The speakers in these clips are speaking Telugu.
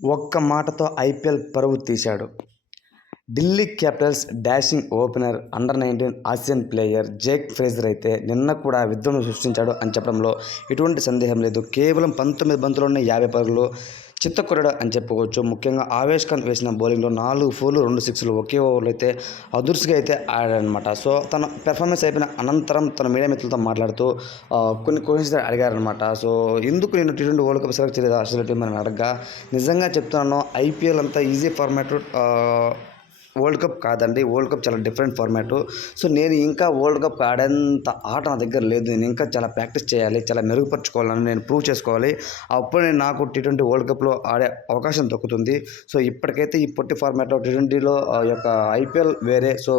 ఒక్క మాటతో ఐపీఎల్ పరువు తీశాడు. Delhi Capitals dashing opener, under nineteen Asian player Jake Fraser అయితే నిన్న కూడా విధ్వంసం సృష్టించాడు అని చెప్పడంలో ఎటువంటి సందేహం లేదు. కేవలం 19 బంతుల్లోనే 50 పరుగులు చిత్తకొట్టాడు అని చెప్పుకోవచ్చు. ముఖ్యంగా ఆవేష్ ఖాన్ వేసిన బౌలింగ్లో 4 ఫోర్లు 2 సిక్స్లు ఒకే ఓవర్లో అయితే అదుర్స్గా అయితే ఆడాడనమాట. సో తన పెర్ఫార్మెన్స్ అయిపోయిన అనంతరం తన మీడియా మిత్రులతో మాట్లాడుతూ కొన్ని క్వశ్చన్స్ అడిగారనమాట. సో ఎందుకు నేను T20 వరల్డ్ కప్ సెలెక్ట్ చేయలేదు ఆస్ట్రేలియా టీం అని అడగగా, నిజంగా చెప్తున్నాను, ఐపీఎల్ అంతా ఈజీ ఫార్మాట్ వరల్డ్ కప్ కాదండి. వరల్డ్ కప్ చాలా డిఫరెంట్ ఫార్మాటు. సో నేను ఇంకా వరల్డ్ కప్ ఆడేంత ఆట నా దగ్గర లేదు. నేను ఇంకా చాలా ప్రాక్టీస్ చేయాలి, చాలా మెరుగుపరచుకోవాలని నేను ప్రూవ్ చేసుకోవాలి. అప్పుడు నేను నాకు T20 వరల్డ్ కప్లో ఆడే అవకాశం దక్కుతుంది. సో ఇప్పటికైతే ఈ పొట్టి ఫార్మాట్లో T20లో యొక్క ఐపీఎల్ వేరే, సో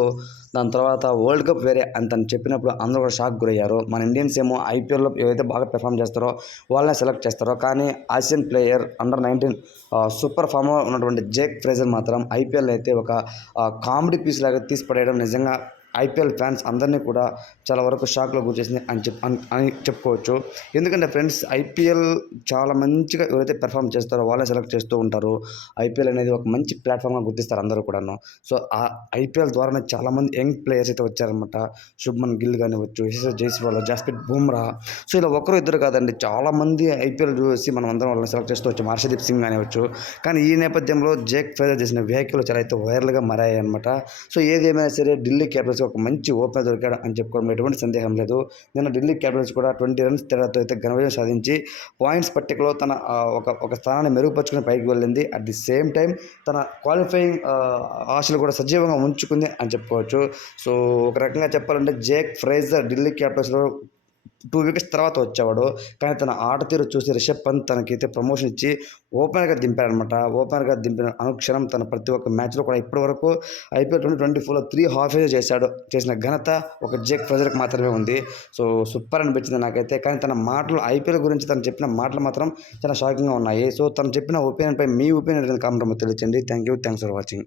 దాని తర్వాత వరల్డ్ కప్ వేరే అని తను చెప్పినప్పుడు అందరూ కూడా షాక్ గురయ్యారు. మన ఇండియన్స్ ఏమో ఐపీఎల్లో ఏవైతే బాగా పెర్ఫామ్ చేస్తారో వాళ్ళనే సెలెక్ట్ చేస్తారో, కానీ ఆసియన్ ప్లేయర్ అండర్-19 సూపర్ ఫామ్లో ఉన్నటువంటి జేక్ ఫ్రేజర్ మాత్రం ఐపీఎల్ అయితే ఒక కామెడీ పీస్ లాగా తీసిపడేయడం నిజంగా ఐపీఎల్ ఫ్యాన్స్ అందరినీ కూడా చాలా వరకు షాక్లో గురిచేసింది అని చెప్పుకోవచ్చు. ఎందుకంటే ఫ్రెండ్స్, ఐపీఎల్ చాలా మంచిగా ఎవరైతే పెర్ఫామ్ చేస్తారో వాళ్ళే సెలెక్ట్ చేస్తూ ఉంటారు. ఐపీఎల్ అనేది ఒక మంచి ప్లాట్ఫామ్గా గుర్తిస్తారు అందరూ కూడాను. సో ఆ ఐపీఎల్ ద్వారానే చాలామంది యంగ్ ప్లేయర్స్ అయితే వచ్చారనమాట. శుభ్మన్ గిల్ కానివ్వచ్చు, యశస్వి జైస్వాల్, జస్ప్రీత్ బుమ్రా. సో ఇలా ఒకరు ఇద్దరు కాదండి, చాలామంది ఐపీఎల్ చూసి మనం అందరం వాళ్ళని సెలెక్ట్ చేస్తూ వచ్చాం. హర్షదీప్ సింగ్ కానివ్వచ్చు. కానీ ఈ నేపథ్యంలో జేక్ ఫ్రేజర్ చేసిన వ్యాఖ్యలు చాలా అయితే వైరల్గా మారాయి అనమాట. సో ఏదేమైనా సరే ఢిల్లీ క్యాపిటల్స్ ఒక మంచి ఓపెనర్ దొరికాడు అని చెప్పుకోవడం ఎటువంటి సందేహం లేదు. నిన్న ఢిల్లీ క్యాపిటల్స్ కూడా 20 రన్స్ తేడాతో అయితే ఘన విజయం సాధించి పాయింట్స్ పట్టికలో తన ఒక స్థానాన్ని మెరుగుపరుచుకుని పైకి వెళ్ళింది. అట్ ది సేమ్ టైం తన క్వాలిఫైయింగ్ ఆశలు కూడా సజీవంగా ఉంచుకుంది అని చెప్పుకోవచ్చు. సో ఒక రకంగా చెప్పాలంటే జేక్ ఫ్రేజర్ ఢిల్లీ క్యాపిటల్స్లో 2 వికెట్స్ తర్వాత వచ్చేవాడు. కానీ తన ఆట తీరు చూసి రిషబ్ పంత్ తనకైతే ప్రమోషన్ ఇచ్చి ఓపెనర్గా దింపాడనమాట. ఓపెనర్గా దింపిన అనుక్షణం తన ప్రతి ఒక్క మ్యాచ్లో కూడా ఇప్పటివరకు ఐపీఎల్ 2024లో 3 హాఫేజ్ చేసిన ఘనత ఒక జేక్ ఫ్రేజర్కి మాత్రమే ఉంది. సో సూపర్ అనిపించింది నాకైతే. కానీ తన మాటలు, ఐపీఎల్ గురించి తను చెప్పిన మాటలు మాత్రం చాలా షాకింగ్గా ఉన్నాయి. సో తను చెప్పిన ఒపీనియన్పై మీ ఒపీనియన్ కామెంట్ తెలియచేయండి. Thanks for watching.